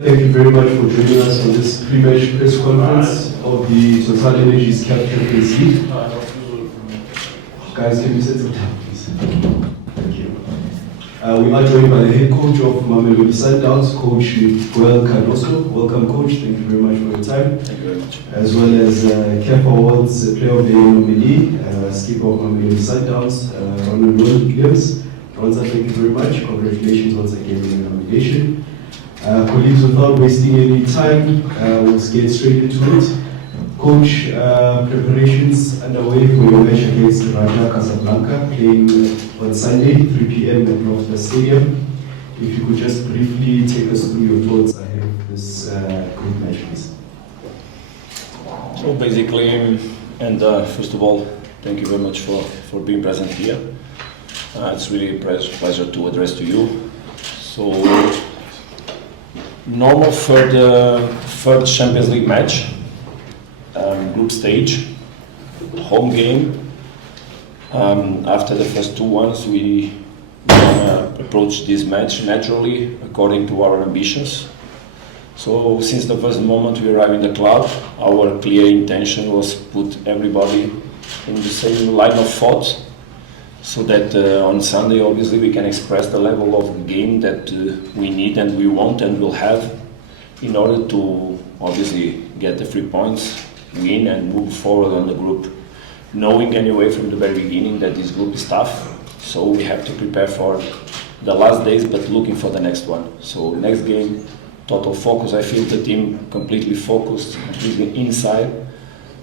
Thank you very much for joining us on this pre-match press conference of the Total Energies CAF Champions League. Guys, can you sit down, please? Thank you. We are joined by the head coach of Mamelodi Sundowns, Coach Miguel Cardoso. Welcome, Coach. Thank you very much for your time. Thank you very much. As well as CAF Awards Player of the Year nominee, skipper of Mamelodi Sundowns, Ronwen. Ronza, thank you very much. Congratulations once again on your nomination. Colleagues, without wasting any time, let's get straight into it. Coach, preparations underway for your match against Raja Casablanca, playing on Sunday, 3 p.m. at Ronza Stadium. If you could just briefly take us through your thoughts ahead of this group match, please. So basically, first of all, thank you very much for being present here. It's really a pleasure to address to you. So, normal for the third Champions League match, group stage, home game. After the first two ones, we approach this match naturally according to our ambitions. So since the first moment we arrived in the club, our clear intention was put everybody in the same line of thought, so that on Sunday obviously we can express the level of game that we need and we want and will have in order to obviously get the 3 points, win and move forward on the group. Knowing anyway from the very beginning that this group is tough, so we have to prepare for the last days but looking for the next one. So next game, total focus. I feel the team completely focused, completely inside.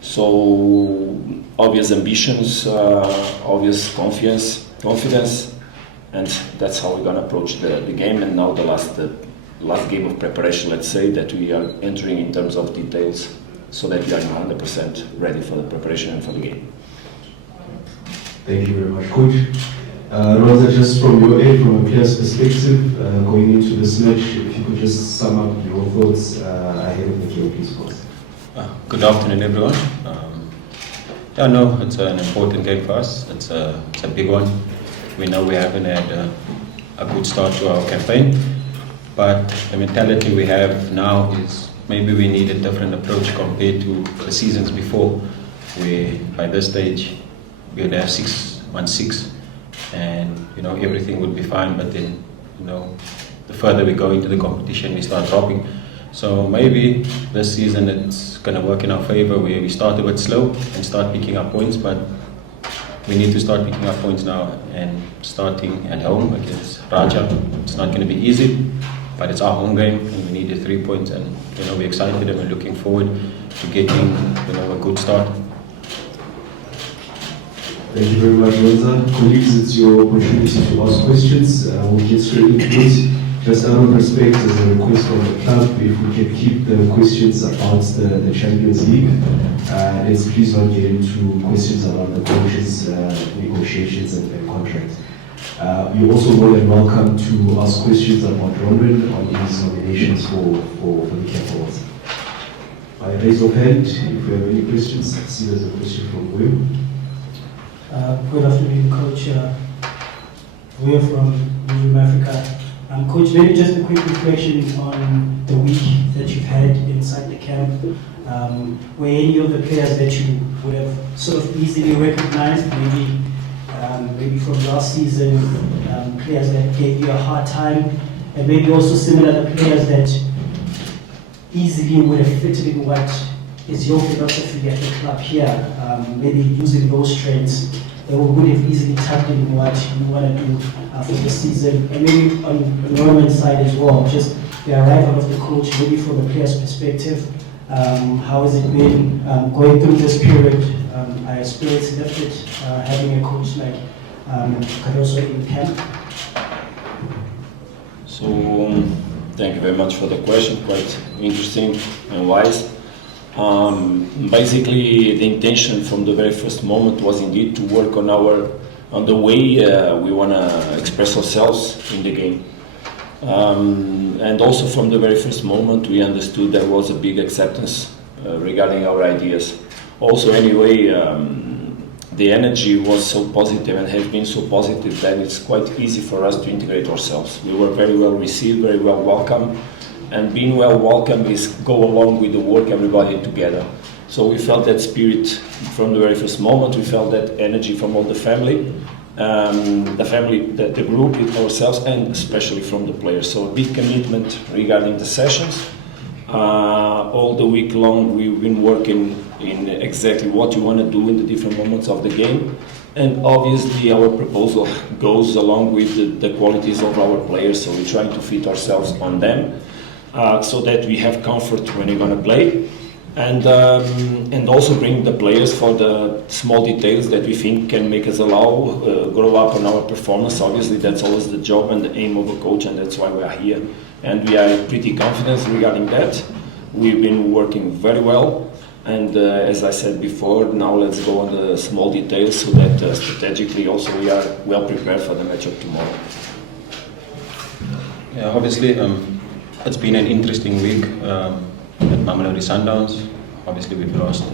So obvious ambitions, obvious confidence, and that's how we're gonna approach the game. And now the last game of preparation, let's say, that we are entering in terms of details, so that we are 100% ready for the preparation and for the game. Thank you very much, Coach. Ronza, just from your end, from a player's perspective, going into this match, if you could just sum up your thoughts ahead of the game, please, coach. Good afternoon, everyone. Yeah, no, it's an important game for us. It's a big one. We know we haven't had a good start to our campaign, but the mentality we have now is maybe we need a different approach compared to the seasons before, where by this stage we would have 6-1-6, and everything would be fine. But then the further we go into the competition, we start dropping. So maybe this season it's going to work in our favor, where we start a bit slow and start picking up points, but we need to start picking up points now, and starting at home against Raja. It's not going to be easy, but it's our home game and we need the 3 points, and we're excited and we're looking forward to getting a good start. Thank you very much, Ronza. Colleagues, it's your opportunity to ask questions. We'll get straight into it. Just out of respect, as a request from the club, if we can keep the questions about the Champions League, let's please not get into questions around the coaches' negotiations and contracts. You're also more than welcome to ask questions about Ronwen on his nominations for the CAF Awards. By raise of hand, if you have any questions, I see there's a question from Will. Good afternoon, Coach. We're from New Africa. Coach, maybe just a quick reflection on the week that you've had inside the camp. Were any of the players that you would have sort of easily recognized, maybe from last season, players that gave you a hard time, and maybe also similar to players that easily would have fitted in what is your philosophy at the club here, maybe using those strengths that would have easily tapped in what you want to do for this season, and maybe on the Norman's side as well, just the arrival of the coach, maybe from a player's perspective, how has it been going through this period? I experienced effort having a coach like Cardoso in camp. So thank you very much for the question, quite interesting and wise. Basically, the intention from the very first moment was indeed to work on the way we want to express ourselves in the game. And also from the very first moment we understood there was a big acceptance regarding our ideas. Also anyway, the energy was so positive and has been so positive that it's quite easy for us to integrate ourselves. We were very well received, very well welcomed, and being well welcome is go along with the work, everybody together. So we felt that spirit from the very first moment. We felt that energy from all the family, the group, ourselves, and especially from the players. So a big commitment regarding the sessions. All the week long we've been working in exactly what you want to do in the different moments of the game, and obviously our proposal goes along with the qualities of our players, so we're trying to fit ourselves on them so that we have comfort when we're going to play, and also bring the players for the small details that we think can make us grow up on our performance. Obviously that's always the job and the aim of a coach, and that's why we are here, and we are pretty confident regarding that. We've been working very well, and as I said before, now let's go on the small details so that strategically also we are well prepared for the match of tomorrow. Yeah, obviously it's been an interesting week at Mamelodi Sundowns. Obviously we've lost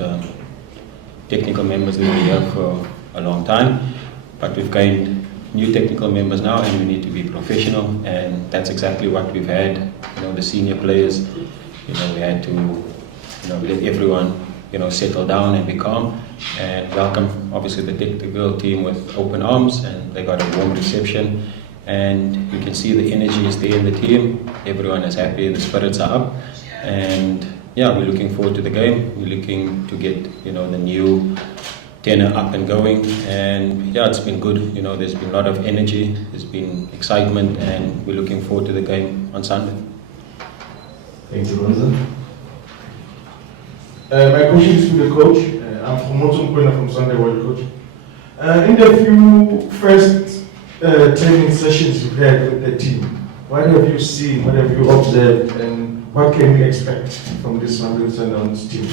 technical members that were here for a long time, but we've gained new technical members now, and we need to be professional, and that's exactly what we've had. You know, the senior players, you know, we had to, you know, let everyone, you know, settle down and be calm, and welcome obviously the technical team with open arms, and they got a warm reception, and you can see the energy is there in the team. Everyone is happy, the spirits are up, and yeah, we're looking forward to the game. We're looking to get, you know, the new tenor up and going, and yeah, it's been good. You know, there's been a lot of energy, there's been excitement, and we're looking forward to the game on Sunday. Thank you, Ronza. My question is to the coach. I'm from Motumkwena from Sunday World Coach. In the few first training sessions you've had with the team, what have you seen, what have you observed, and what can we expect from this Mamelodi Sundowns team?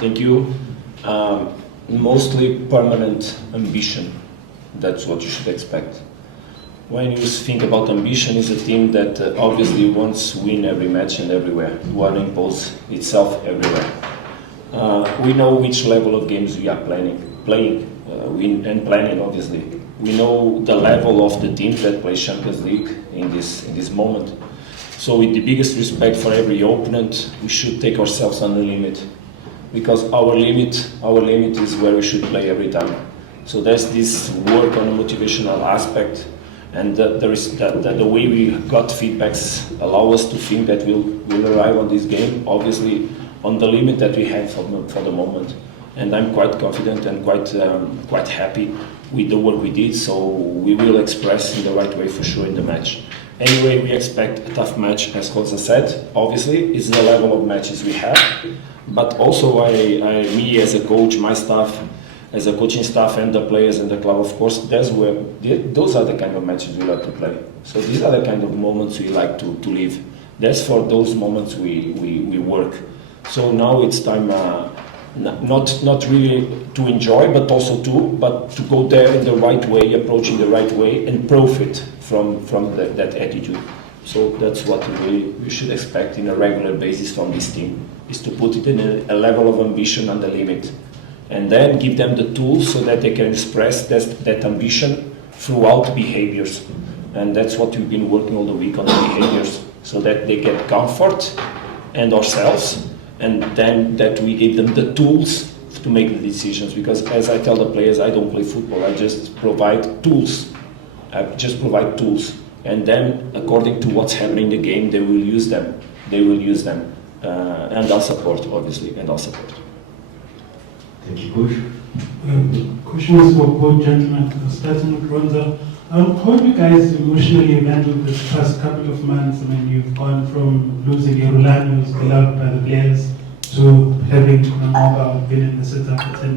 Thank you. Mostly permanent ambition. That's what you should expect. When you think about ambition, is a team that obviously wants to win every match and everywhere, want to impose itself everywhere. We know which level of games we are playing obviously. We know the level of the teams that play Champions League in this moment. So with the biggest respect for every opponent, we should take ourselves on the limit, because our limit is where we should play every time. So there's this work on the motivational aspect, and the way we got feedbacks allow us to think that we'll arrive on this game, obviously on the limit that we have for the moment. And I'm quite confident and quite happy with the work we did, so we will express in the right way for sure in the match. Anyway, we expect a tough match, as Ronza said. Obviously, it's the level of matches we have, but also me as a coach, my staff, as a coaching staff, and the players and the club, of course, those are the kind of matches we like to play. So these are the kind of moments we like to live. That's for those moments we work. So now it's time, not really to enjoy, but also to go there in the right way, approach in the right way, and profit from that attitude. So that's what we should expect in a regular basis from this team, is to put it in a level of ambition and the limit, and then give them the tools so that they can express that ambition throughout behaviors. And that's what we've been working all the week on, the behaviors, so that they get comfort and ourselves, and then that we give them the tools to make the decisions. Because as I tell the players, I don't play football, I just provide tools. And then according to what's happening in the game, they will use them. And I'll support, obviously, and I'll support. Thank you, Coach. Questions for both gentlemen, starting with Ronza. How have you guys emotionally handled this past couple of months? I mean, you've gone from losing Yerulani, who's beloved by the players, to having Namanga been in the setup for a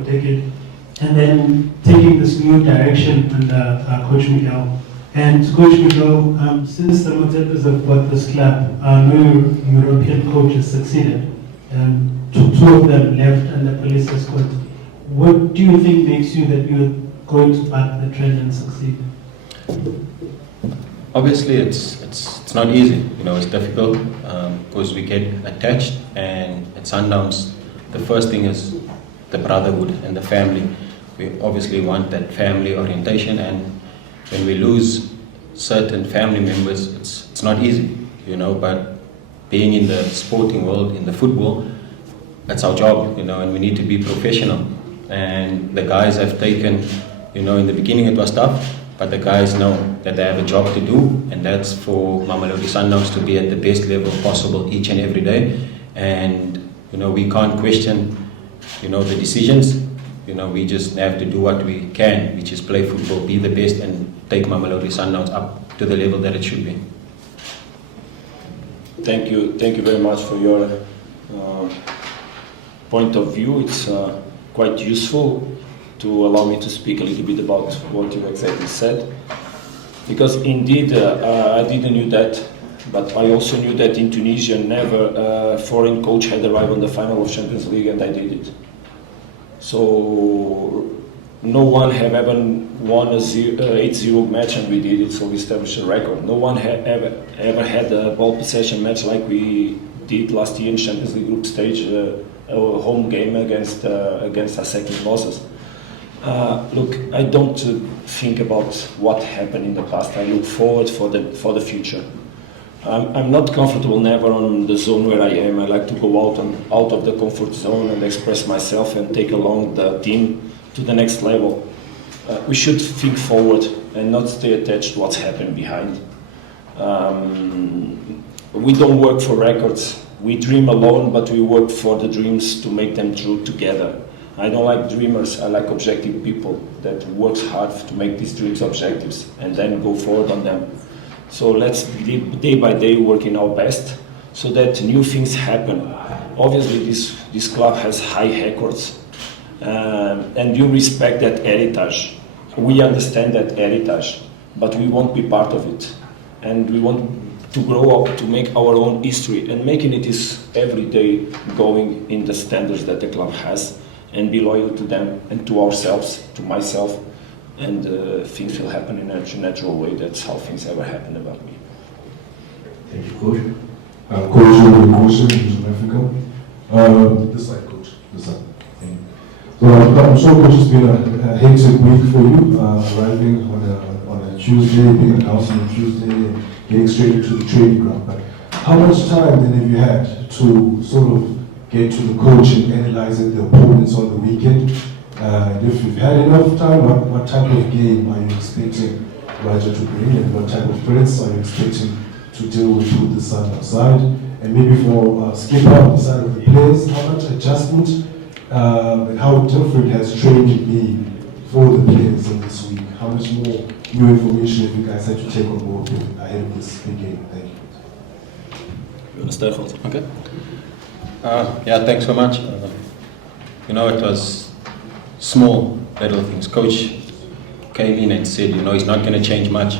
decade, and then taking this new direction under Coach Miguel. And Coach Miguel, since the Motepas have got this club, no European coaches succeeded. Two of them left under police escort. What do you think makes you that you're going to back the trend and succeed? Obviously, it's not easy. You know, it's difficult because we get attached, and at Sundowns, the first thing is the brotherhood and the family. We obviously want that family orientation, and when we lose certain family members, it's not easy, you know, but being in the sporting world, in the football, that's our job, you know, and we need to be professional. And the guys have taken, you know, in the beginning it was tough, but the guys know that they have a job to do, and that's for Mamelodi Sundowns to be at the best level possible each and every day. And, you know, we can't question, you know, the decisions. You know, we just have to do what we can, which is play football, be the best, and take Mamelodi Sundowns up to the level that it should be. Thank you very much for your point of view. It's quite useful to allow me to speak a little bit about what you exactly said. Because indeed, I didn't knew that, but I also knew that in Tunisia never a foreign coach had arrived on the final of Champions League, and I did it. So no one have ever won a 8-0 match, and we did it, so we established a record. No one ever had a ball possession match like we did last year in Champions League group stage, a home game against a second losses. Look, I don't think about what happened in the past. I look forward for the future. I'm not comfortable never on the zone where I am. I like to go out of the comfort zone and express myself and take along the team to the next level. We should think forward and not stay attached to what's happened behind. We don't work for records. We dream alone, but we work for the dreams to make them true together. I don't like dreamers. I like objective people that works hard to make these dreams objectives and then go forward on them. So let's day by day work in our best so that new things happen. Obviously this club has high records and you respect that heritage. We understand that heritage, but we won't be part of it. And we want to grow up to make our own history, and making it is every day going in the standards that the club has, and be loyal to them and to ourselves, to myself, and things will happen in a natural way. That's how things ever happen about me. Thank you, Coach. Coach Ronza, from Africa. This side, Coach. This side. So I'm sure, Coach, it's been a hectic week for you, arriving on a Tuesday, being announced on a Tuesday, getting straight into the training ground. But how much time then have you had to sort of get to the coach and analyzing the opponents on the weekend? If you've had enough time, what type of game are you expecting Raja to bring, and what type of threats are you expecting to deal with the Sundowns side? And maybe for Skipper on the side of the players, how much adjustment and how different has training been for the players in this week? How much more new information have you guys had to take on board ahead of this big game? Thank you. You want to start, Ronza? Okay. Yeah, thanks so much. You know, it was small little things. Coach came in and said, you know, he's not going to change much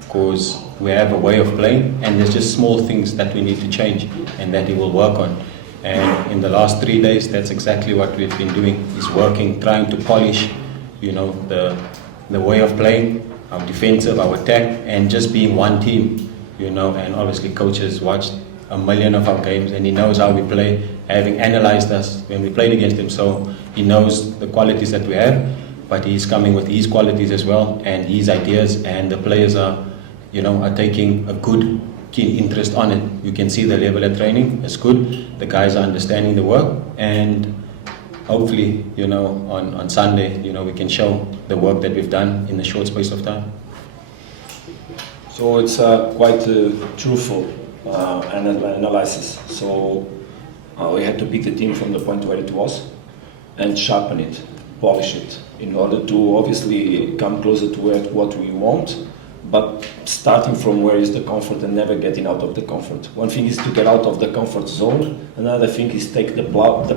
because we have a way of playing, and there's just small things that we need to change and that he will work on. And in the last 3 days, that's exactly what we've been doing, is working, trying to polish, you know, the way of playing, our defensive, our attack, and just being one team, you know. And obviously coach has watched a million of our games and he knows how we play, having analyzed us when we played against him, so he knows the qualities that we have, but he's coming with his qualities as well and his ideas, and the players are, you know, are taking a good, keen interest on it. You can see the level of training is good, the guys are understanding the work, and hopefully, you know, on Sunday, you know, we can show the work that we've done in a short space of time. So it's quite truthful analysis. So we had to pick the team from the point where it was and sharpen it, polish it, in order to obviously come closer to what we want, but starting from where is the comfort and never getting out of the comfort. One thing is to get out of the comfort zone, another thing is take the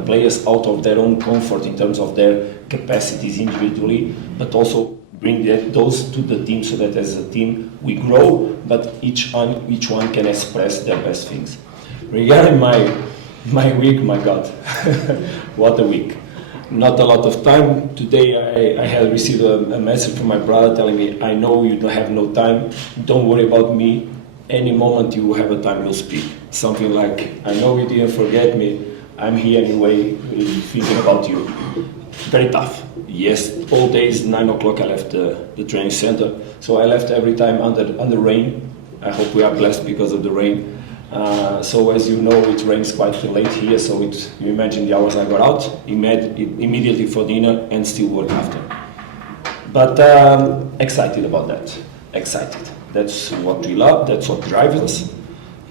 players out of their own comfort in terms of their capacities individually, but also bring those to the team so that as a team we grow, but each one can express their best things. Regarding my week, my God, what a week. Not a lot of time. Today I had received a message from my brother telling me, I know you don't have no time, don't worry about me, any moment you have a time you'll speak. Something like, I know you didn't forget me, I'm here anyway thinking about you. very tough. Yes, all days 9 o'clock I left the training center, so I left every time under rain. I hope we are blessed because of the rain. So as you know, it rains quite late here, so you imagine the hours I got out, immediately for dinner and still work after. But excited about that, excited. That's what we love, that's what drives us.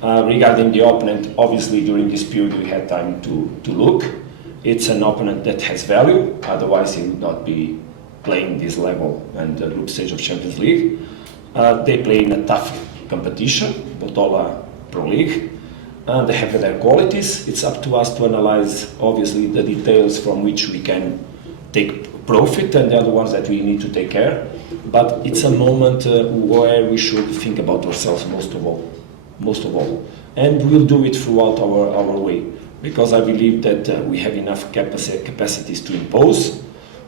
Regarding the opponent, obviously during this period we had time to look. It's an opponent that has value, otherwise he would not be playing this level and the group stage of Champions League. They play in a tough competition, Botola Pro League. They have their qualities. It's up to us to analyze, obviously, the details from which we can take profit and the other ones that we need to take care. But it's a moment where we should think about ourselves most of all. And we'll do it throughout our way, because I believe that we have enough capacities to impose.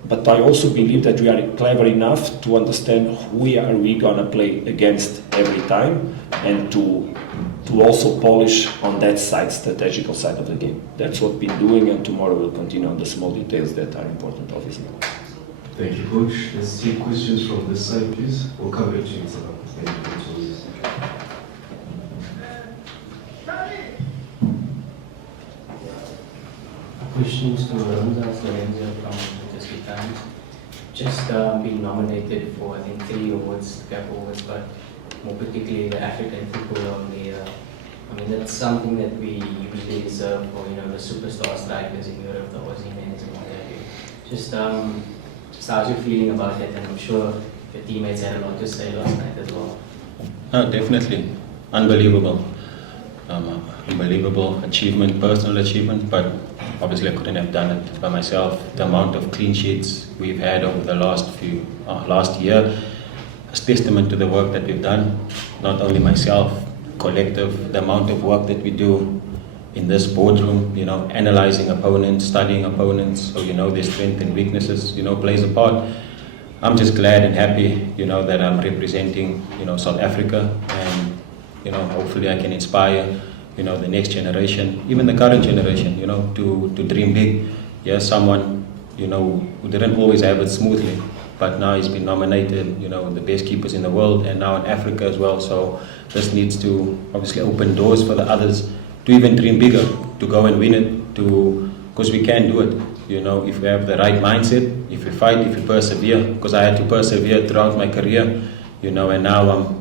But I also believe that we are clever enough to understand who are we gonna play against every time, and to also polish on that side, strategical side of the game. That's what we've been doing, and tomorrow we'll continue on the small details that are important, obviously. Thank you, Coach. Let's take questions from this side, please. We'll come back to you. Thank you, Coach. Questions to Ronza from District Times. Just being nominated for, I think, 3 awards, CAF awards, but more particularly the African Footballer of the Year. I mean, that's something that we usually reserve for, the superstar strikers in Europe, the Aussie men and what have you. Just how's you feeling about it? And I'm sure your teammates had a lot to say last night as well. Definitely. Unbelievable. Unbelievable achievement, personal achievement, but obviously I couldn't have done it by myself. The amount of clean sheets we've had over the last year is testament to the work that we've done. Not only myself, collective, the amount of work that we do in this boardroom, analyzing opponents, studying opponents, so their strengths and weaknesses, plays a part. I'm just glad and happy, that I'm representing, South Africa, and hopefully I can inspire, the next generation, even the current generation, to dream big. Yeah, someone, who didn't always have it smoothly, but now he's been nominated, the best keepers in the world, and now in Africa as well. So this needs to obviously open doors for the others to even dream bigger, to go and win it, because we can do it. If we have the right mindset, if we fight, if we persevere, because I had to persevere throughout my career, and now I'm,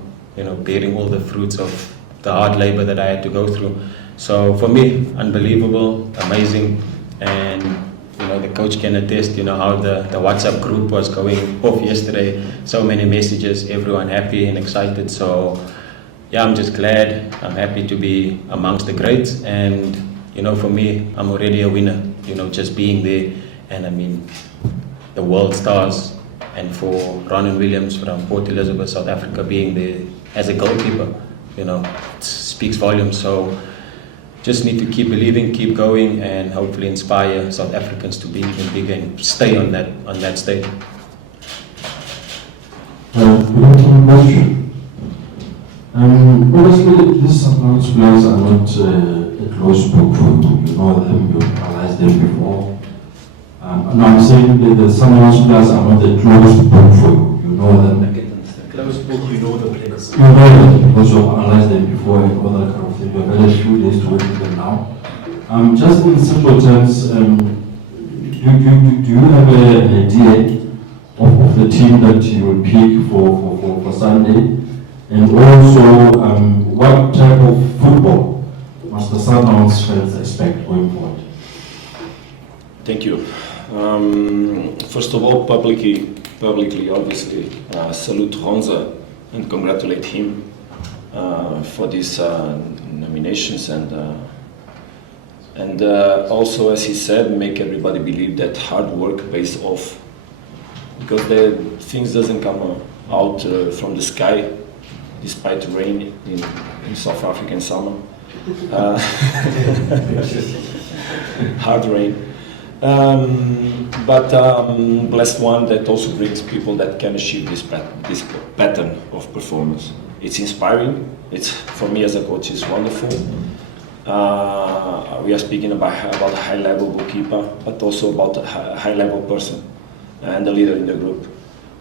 bearing all the fruits of the hard labor that I had to go through. So for me, unbelievable, amazing, and the coach can attest, how the WhatsApp group was going off yesterday. So many messages, everyone happy and excited. So yeah, I'm just glad. I'm happy to be amongst the greats, and for me, I'm already a winner. Just being there, and I mean, the world stars, and for Ronwen Williams from Port Elizabeth, South Africa, being there as a goalkeeper, it speaks volumes. So just need to keep believing, keep going, and hopefully inspire South Africans to be even bigger and stay on that stage. Honestly, these Sundowns players are not a close book for you. You know them, you analyzed them before. No, I'm saying that the Sundowns players are not a close book for you. You know them. Close book, you know the players. You know them because you've analyzed them before and all that kind of thing. You have had a few days to work with them now. Just in simple terms, do you have an idea of the team that you will pick for Sunday? And also, what type of football must the Sundowns fans expect going forward? Thank you. First of all, publicly, obviously, salute Ronza and congratulate him for these nominations, and also, as he said, make everybody believe that hard work pays off, because the things doesn't come out from the sky, despite rain in South African summer. Hard rain. But blessed one that also brings people that can achieve this pattern of performance. It's inspiring. It's, for me as a coach, it's wonderful. We are speaking about a high-level goalkeeper, but also about a high-level person and a leader in the group.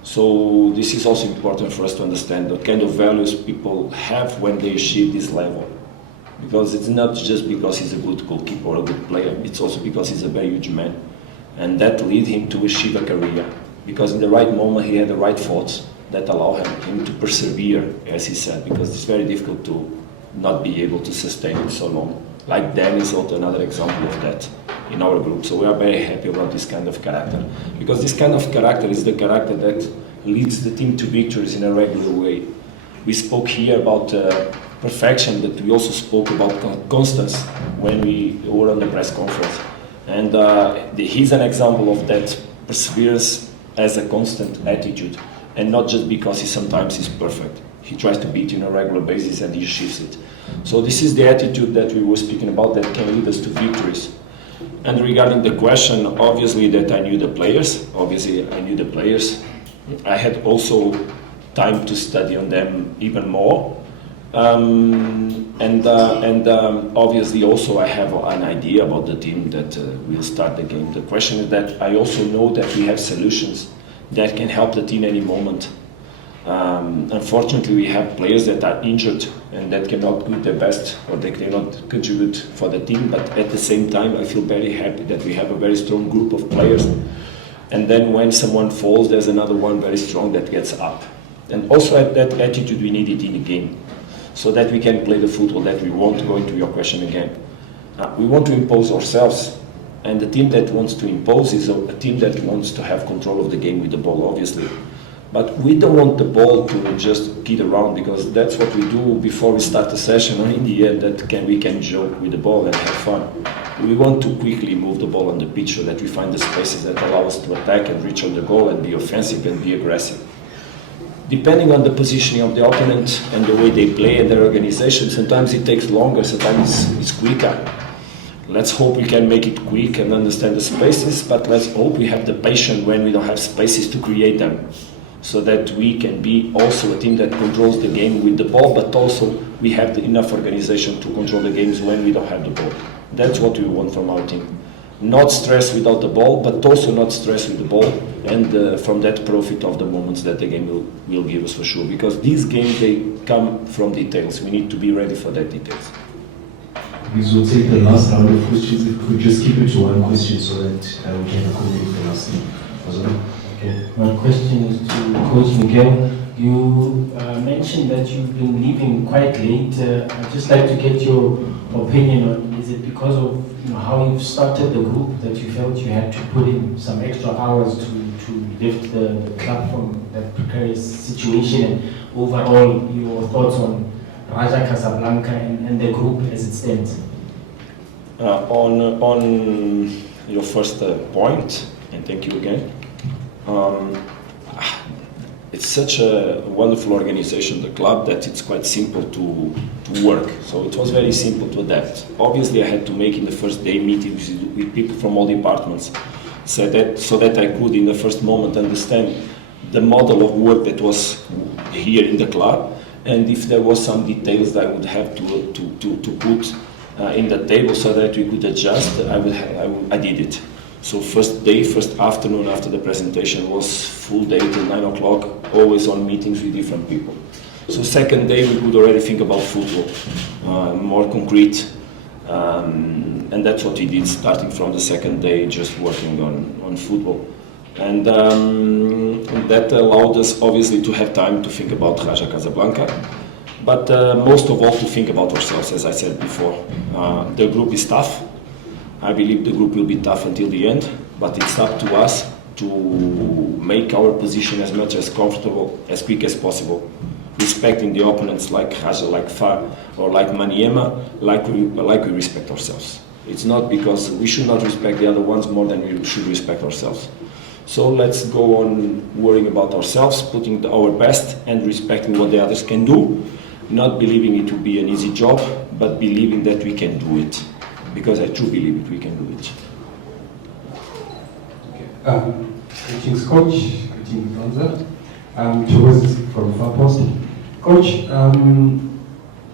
So this is also important for us to understand the kind of values people have when they achieve this level. Because it's not just because he's a good goalkeeper or a good player, it's also because he's a very huge man. And that led him to achieve a career. Because in the right moment he had the right thoughts that allow him to persevere, as he said, because it's very difficult to not be able to sustain it so long. Like Dan is also another example of that in our group. So we are very happy about this kind of character. Because this kind of character is the character that leads the team to victories in a regular way. We spoke here about perfection, but we also spoke about constance when we were on the press conference. And he's an example of that perseverance as a constant attitude, and not just because he sometimes is perfect. He tries to beat you on a regular basis and he achieves it. So this is the attitude that we were speaking about that can lead us to victories. And regarding the question, obviously that I knew the players. I had also time to study on them even more. Obviously also I have an idea about the team that will start the game. The question is that I also know that we have solutions that can help the team any moment. Unfortunately, we have players that are injured and that cannot do their best, or they cannot contribute for the team, but at the same time I feel very happy that we have a very strong group of players, and then when someone falls there's another one very strong that gets up. And also that attitude we need it in the game, so that we can play the football that we want. Going to your question again, we want to impose ourselves, and the team that wants to impose is a team that wants to have control of the game with the ball, obviously. But we don't want the ball to just kid around, because that's what we do before we start the session, and in the end we can joke with the ball and have fun. We want to quickly move the ball on the pitch so that we find the spaces that allow us to attack and reach on the goal and be offensive and be aggressive. Depending on the positioning of the opponent and the way they play and their organization, sometimes it takes longer, sometimes it's quicker. Let's hope we can make it quick and understand the spaces, but let's hope we have the patience when we don't have spaces to create them, so that we can be also a team that controls the game with the ball, but also we have enough organization to control the games when we don't have the ball. That's what we want from our team. Not stress without the ball, but also not stress with the ball, and from that profit of the moments that the game will give us for sure. Because these games, they come from details. We need to be ready for that details. We will take the last round of questions. If we could just keep it to one question so that we can accommodate the last team. Okay. My question is to Coach Miguel. You mentioned that you've been leaving quite late. I'd just like to get your opinion on, is it because of how you've started the group that you felt you had to put in some extra hours to lift the club from that precarious situation, and overall your thoughts on Raja Casablanca and the group as it stands? On your first point, and thank you again. It's such a wonderful organization, the club, that it's quite simple to work. So it was very simple to adapt. Obviously, I had to make in the first day meetings with people from all departments, so that I could, in the first moment, understand the model of work that was here in the club, and if there was some details that I would have to put in the table so that we could adjust, I did it. So first day, first afternoon after the presentation was full day till 9 o'clock, always on meetings with different people. So second day we could already think about football, more concrete, and that's what we did starting from the second day, just working on football. And that allowed us obviously to have time to think about Raja Casablanca, but most of all to think about ourselves, as I said before. The group is tough. I believe the group will be tough until the end, but it's up to us to make our position as much as comfortable, as quick as possible, respecting the opponents like Raja, like Far, or like Maniema, like we respect ourselves. It's not because we should not respect the other ones more than we should respect ourselves. So let's go on worrying about ourselves, putting our best and respecting what the others can do, not believing it will be an easy job, but believing that we can do it. Because I truly believe it, we can do it. Okay. Greetings, Coach. Greetings, Ronza. Towards from Far Post. Coach,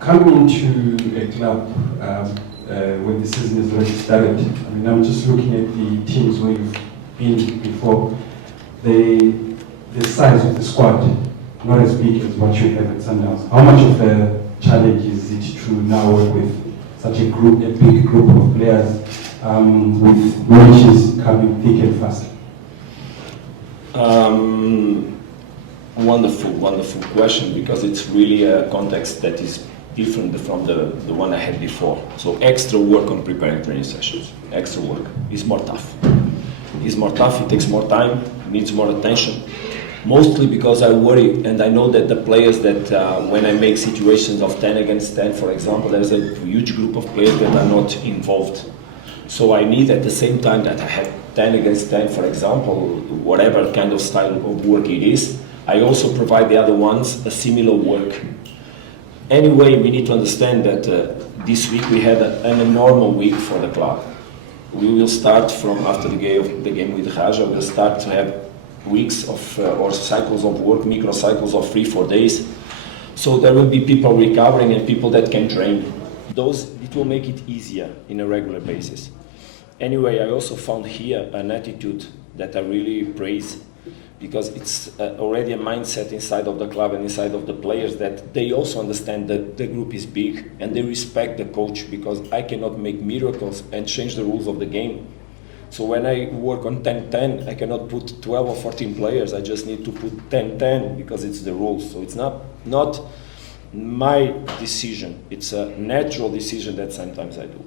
coming into a club when the season is already started. I mean, I'm just looking at the teams where you've been before. The size of the squad, not as big as what you have at Sundowns. How much of a challenge is it to now work with such a big group of players with matches coming thick and fast? Wonderful question, because it's really a context that is different from the one I had before. So extra work on preparing training sessions. Extra work is more tough. It's more tough, it takes more time, needs more attention. Mostly because I worry, and I know that the players that when I make situations of 10 against 10, for example, there's a huge group of players that are not involved. So I need at the same time that I have 10 against 10, for example, whatever kind of style of work it is, I also provide the other ones a similar work. Anyway, we need to understand that this week we had an abnormal week for the club. We will start from after the game with Raja, we'll start to have weeks of or cycles of work, micro cycles of 3-4 days. So there will be people recovering and people that can train. It will make it easier in a regular basis. Anyway, I also found here an attitude that I really praise, because it's already a mindset inside of the club and inside of the players that they also understand that the group is big and they respect the coach, because I cannot make miracles and change the rules of the game. So when I work on 10-10, I cannot put 12 or 14 players, I just need to put 10-10 because it's the rules. So it's not my decision, it's a natural decision that sometimes I do.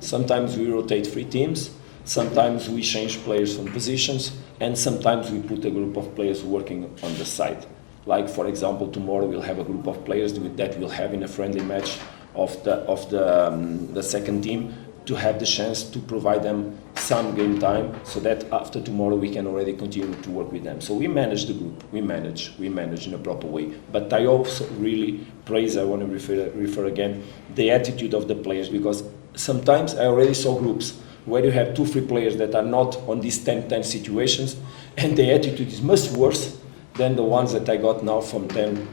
Sometimes we rotate 3 teams, sometimes we change players from positions, and sometimes we put a group of players working on the side. Like, for example, tomorrow we'll have a group of players that we'll have in a friendly match of the second team, to have the chance to provide them some game time, so that after tomorrow we can already continue to work with them. So we manage the group, we manage in a proper way. But I also really praise, I want to refer again, the attitude of the players, because sometimes I already saw groups where you have 2-3 players that are not on these 10-10 situations, and the attitude is much worse than the ones that I got now from 10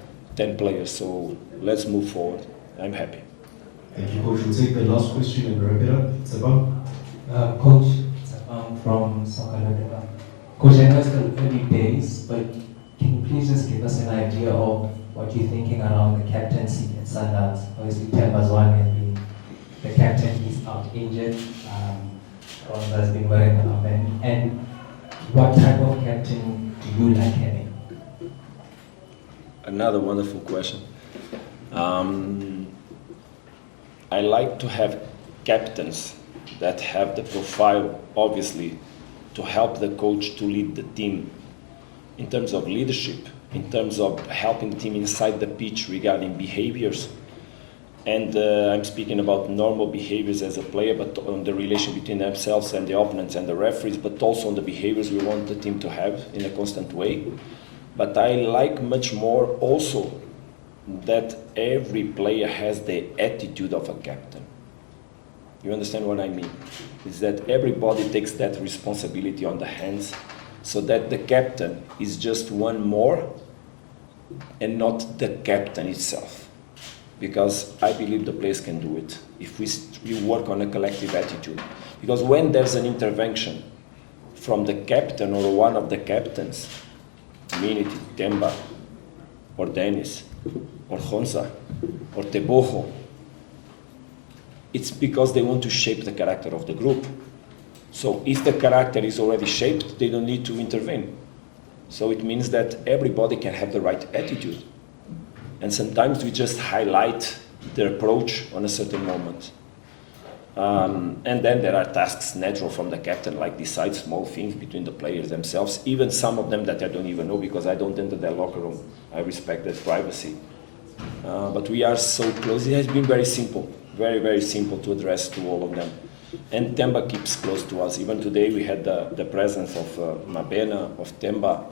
players. So let's move forward. I'm happy. Thank you, Coach. We'll take the last question and wrap it up. Sabang? Coach, Sabang from Soccer. Coach, I know it's still early days, but can you please just give us an idea of what you're thinking around the captaincy at Sundowns? Obviously, Temba's one has been the captain, he's out injured. Ronza's been wearing the armband. And what type of captain do you like having? Another wonderful question. I like to have captains that have the profile, obviously, to help the coach to lead the team in terms of leadership, in terms of helping the team inside the pitch regarding behaviors. And I'm speaking about normal behaviors as a player, but on the relation between themselves and the opponents and the referees, but also on the behaviors we want the team to have in a constant way. But I like much more also that every player has the attitude of a captain. You understand what I mean? Is that everybody takes that responsibility on the hands, so that the captain is just one more and not the captain itself. Because I believe the players can do it if we work on a collective attitude. Because when there's an intervention from the captain or one of the captains, meaning Temba or Dennis or Ronza or Teboho, it's because they want to shape the character of the group. So if the character is already shaped, they don't need to intervene. So it means that everybody can have the right attitude. And sometimes we just highlight the approach on a certain moment. And then there are tasks natural from the captain, like decide small things between the players themselves, even some of them that I don't even know because I don't enter their locker room. I respect their privacy. But we are so close. It has been very simple, very, very simple to address to all of them. And Temba keeps close to us. Even today we had the presence of Mabena, of Temba,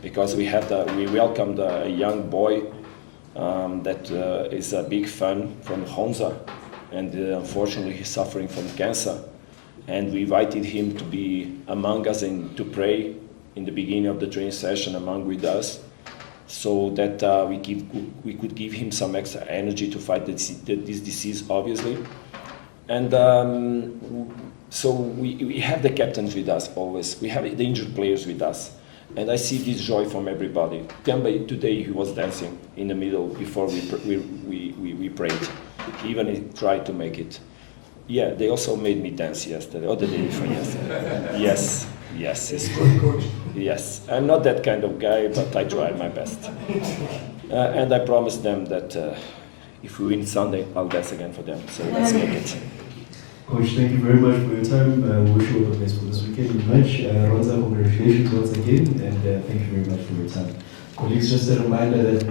because we welcomed a young boy that is a big fan from Ronza, and unfortunately he's suffering from cancer. And we invited him to be among us and to pray in the beginning of the training session with us, so that we could give him some extra energy to fight this disease, obviously. And so we have the captains with us always. We have the injured players with us. And I see this joy from everybody. Kemba today, he was dancing in the middle before we prayed. He even tried to make it. Yeah, they also made me dance yesterday, or the day before yesterday. Yes, it's true. Yes, I'm not that kind of guy, but I try my best. And I promised them that if we win Sunday, I'll dance again for them. So let's make it. Coach, thank you very much for your time. We wish you all the best for this weekend in match. Ronza, congratulations once again, and thank you very much for your time. Colleagues, just a reminder that